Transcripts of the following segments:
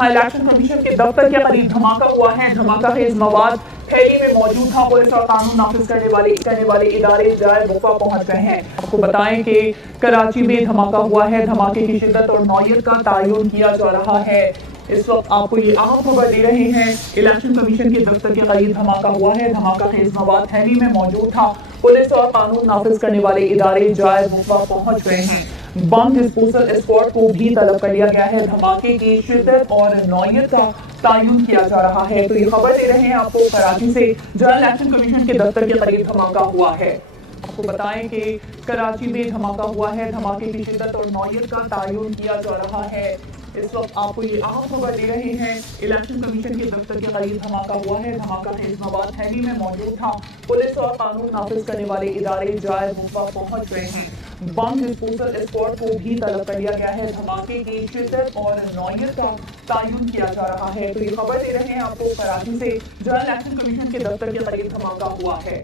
Election commission کے دفتر کے قریب دھماکہ ہوا ہے۔ دھماکہ خیز مواد تھیلی میں موجود تھا۔ پولیس اور قانون نافذ کرنے والے ادارے جائے وقوع پہنچ گئے ہیں۔ آپ کو بتائیں کہ کراچی میں دھماکہ ہوا ہے۔ دھماکے کی شدت اور نوعیت کا تعین کیا جا رہا ہے۔ اس وقت آپ کو یہ اہم خبر دے رہے ہیں، الیکشن کمیشن کے دفتر کے قریب دھماکہ ہوا ہے۔ دھماکہ خیز مواد تھیلی میں موجود تھا۔ پولیس اور قانون نافذ کرنے والے ادارے جائے وقوع پہنچ گئے ہیں۔ بم ڈسپوزل اسکواڈ کو بھی طلب کر لیا گیا ہے۔ دھماکے کی شدت اور نوعیت کا تعین کیا جا رہا ہے۔ تو یہ خبر دے رہے ہیں آپ کو کراچی سے، جہاں الیکشن کمیشن کے دفتر کے قریب دھماکہ ہوا ہے۔ آپ کو بتائیں کہ کراچی میں دھماکہ ہوا ہے۔ دھماکے کی شدت اور نوعیت کا تعین کیا جا رہا ہے۔ اس وقت آپ کو یہ اہم خبر دے رہے ہیں، الیکشن کمیشن کے دفتر کے قریب دھماکہ ہوا ہے۔ دھماکہ خیز مواد تھیلی میں موجود تھا۔ پولیس اور قانون نافذ کرنے والے ادارے جائے وقوع پہنچ گئے ہیں۔ بم ڈسپوزل اسکواڈ کو بھی طلب کر لیا گیا ہے۔ دھماکے کی شدت اور نوعیت کا تعین کیا جا رہا ہے۔ تو یہ خبر دے رہے ہیں آپ کو کراچی سے، جہاں الیکشن کمیشن کے دفتر کے قریب دھماکہ ہوا ہے۔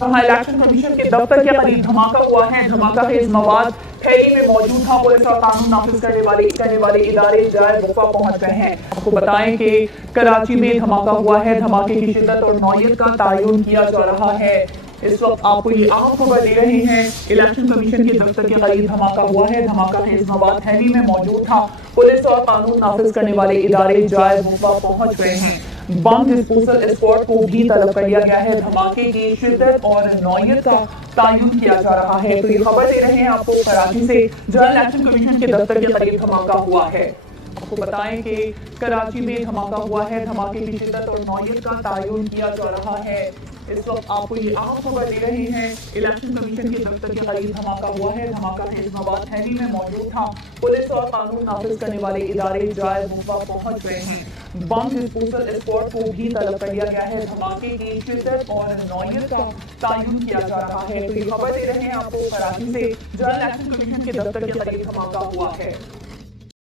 الیکشن کمیشن کے دفتر کے قریب دھماکہ ہوا ہے۔ دھماکہ خیز مواد تھیلی میں موجود تھا۔ پولیس اور قانون نافذ کرنے والے ادارے جائے وقوع پہنچ گئے ہیں۔ آپ کو بتائیں کہ کراچی میں دھماکہ ہوا ہے۔ دھماکے کی شدت اور نوعیت کا تعین کیا جا رہا ہے۔ اس وقت آپ کو یہ اہم خبر دے رہے ہیں، الیکشن کمیشن کے دفتر کے قریب دھماکہ ہوا ہے۔ دھماکہ خیز مواد تھیلی میں موجود تھا۔ پولیس اور قانون نافذ کرنے والے ادارے جائے وقوع پہنچ گئے ہیں۔ بم ڈسپوزل اسکواڈ کو بھی طلب کر لیا گیا ہے۔ دھماکے کی شدت اور نوعیت کا تعین کیا جا رہا ہے۔ تو یہ خبر دے رہے ہیں آپ کو کراچی سے، جہاں الیکشن کمیشن کے دفتر کے قریب دھماکہ ہوا ہے۔ آپ کو بتائیں کہ کراچی میں دھماکہ ہوا ہے۔ دھماکے کی شدت اور نوعیت کا تعین کیا جا رہا ہے۔ اس وقت آپ کو یہ اہم خبر دے رہے ہیں، الیکشن کمیشن کے دفتر کے قریب دھماکہ ہوا ہے۔ دھماکہ خیز مواد تھیلی میں موجود تھا۔ پولیس اور قانون نافذ کرنے والے ادارے جائے وقوع پہنچ گئے ہیں۔ بم ڈسپوزل اسکواڈ کو بھی طلب کر لیا گیا ہے۔ دھماکے کی شدت اور نوعیت کا تعین کیا جا رہا ہے۔ تو یہ خبر دے رہے ہیں آپ کو کراچی سے، جہاں الیکشن کمیشن کے دفتر کے قریب دھماکہ ہوا ہے۔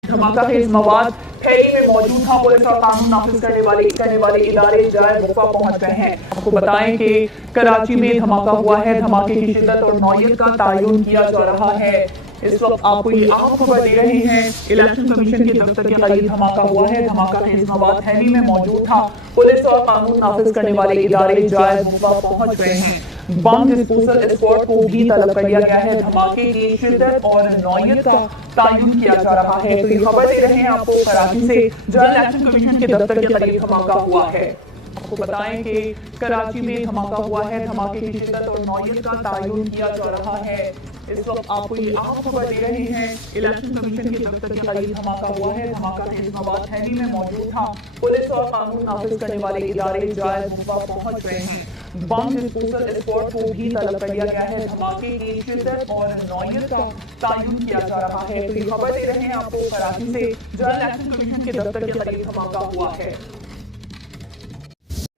دھماکہ خیز مواد تھیلی میں موجود تھا۔ پولیس اور قانون نافذ کرنے والے ادارے جائے وقوع پہنچ گئے ہیں۔ آپ کو بتائیں کہ کراچی میں دھماکہ ہوا ہے۔ دھماکے کی شدت اور نوعیت کا تعین کیا جا رہا ہے۔ اس وقت آپ کو یہ اہم خبر دے رہے ہیں، الیکشن کمیشن کے دفتر کے قریب دھماکہ ہوا ہے۔ دھماکہ خیز مواد تھیلی میں موجود تھا۔ پولیس اور قانون نافذ کرنے والے ادارے جائے وقوع پہنچ گئے ہیں۔ بم ڈسپوزل اسکواڈ کو بھی طلب کر لیا گیا ہے۔ دھماکے کی شدت اور نوعیت کا تعین کیا جا رہا ہے۔ تو یہ خبر دے رہے ہیں آپ کو کراچی سے، جہاں الیکشن کمیشن کے دفتر کے قریب دھماکہ ہوا ہے۔ آپ کو بتائیں کہ کراچی میں دھماکہ ہوا ہے۔ دھماکے کی شدت اور نوعیت کا تعین کیا جا رہا ہے۔ اس وقت آپ کو یہ اہم خبر دے رہے ہیں، الیکشن کمیشن کے دفتر کے قریب دھماکہ ہوا ہے۔ دھماکہ خیز مواد تھیلی میں موجود تھا۔ پولیس اور قانون نافذ کرنے والے ادارے جائے وقوع پہنچ گئے ہیں۔ بم ڈسپوزل اسکواڈ کو بھی طلب کر لیا گیا ہے۔ دھماکے کی شدت اور نوعیت کا تعین کیا جا رہا ہے۔ تو یہ خبر دے رہے ہیں آپ کو کراچی سے، جہاں الیکشن کمیشن کے دفتر کے قریب دھماکہ ہوا ہے۔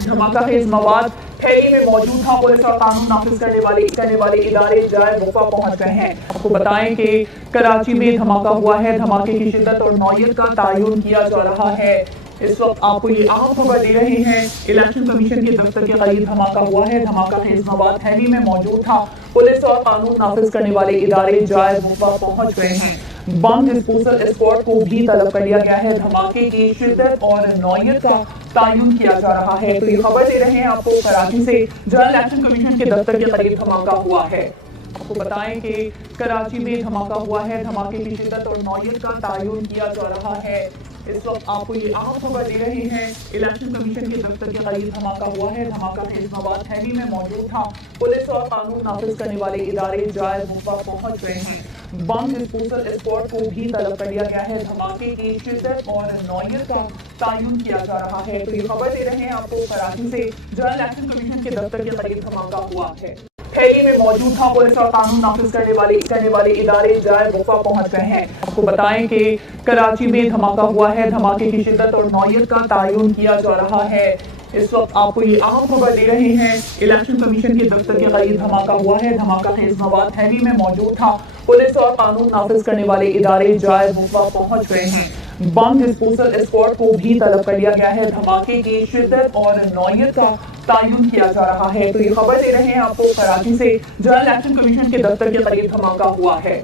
دھماکہ خیز مواد تھیلی میں موجود تھا۔ پولیس اور قانون نافذ کرنے والے ادارے جائے وقوع پہنچ گئے ہیں۔ آپ کو بتائیں کہ کراچی میں دھماکہ ہوا ہے۔ دھماکے کی شدت اور نوعیت کا تعین کیا جا رہا ہے۔ اس وقت آپ کو یہ اہم خبر دے رہے ہیں، الیکشن کمیشن کے دفتر کے قریب دھماکہ ہوا ہے۔ دھماکہ خیز مواد تھیلی میں موجود تھا۔ پولیس اور قانون نافذ کرنے والے ادارے جائے وقوع پہنچ گئے ہیں۔ بم ڈسپوزل اسکواڈ کو بھی طلب کر لیا گیا ہے۔ دھماکے کی شدت اور نوعیت کا تعین کیا جا رہا ہے۔ تو یہ خبر دے رہے ہیں آپ کو کراچی سے، جہاں الیکشن کمیشن کے دفتر کے قریب دھماکہ ہوا ہے۔ آپ کو بتائیں کہ کراچی میں دھماکہ ہوا ہے۔ دھماکے کی شدت اور نوعیت کا تعین کیا جا رہا ہے۔ اس وقت آپ کو یہ اہم خبر دے رہے ہیں، الیکشن کمیشن کے دفتر کے قریب دھماکہ ہوا ہے۔ دھماکہ خیز مواد تھیلی میں موجود تھا۔ پولیس اور قانون نافذ کرنے والے ادارے جائے وقوع پہنچ گئے ہیں۔ بم ڈسپوزل اسکواڈ کو بھی طلب کر لیا گیا ہے۔ دھماکے کی شدت اور نوعیت کا تعین کیا جا رہا ہے۔ تو یہ خبر دے رہے ہیں آپ کو کراچی سے، جہاں الیکشن کمیشن کے دفتر کے قریب دھماکہ ہوا ہے۔ تھیلی میں موجود تھا۔ پولیس اور قانون نافذ کرنے والے ادارے جائے وقوع پہنچ گئے ہیں۔ آپ کو بتائیں کہ کراچی میں دھماکہ ہوا ہے۔ دھماکے کی شدت اور نوعیت کا تعین کیا جا رہا ہے۔ اس وقت آپ کو یہ اہم خبر دے رہے ہیں، الیکشن کمیشن کے دفتر کے قریب دھماکہ ہوا ہے۔ دھماکہ خیز مواد تھیلی میں موجود تھا۔ پولیس اور قانون نافذ کرنے والے ادارے جائے وقوع پہنچ گئے ہیں۔ بم ڈسپوزل اسکواڈ کو بھی طلب کر لیا گیا ہے۔ دھماکے کی شدت اور نوعیت کا تعین کیا جا رہا ہے۔ تو یہ خبر دے رہے ہیں آپ کو کراچی سے، جہاں الیکشن کمیشن کے دفتر کے قریب دھماکہ ہوا ہے۔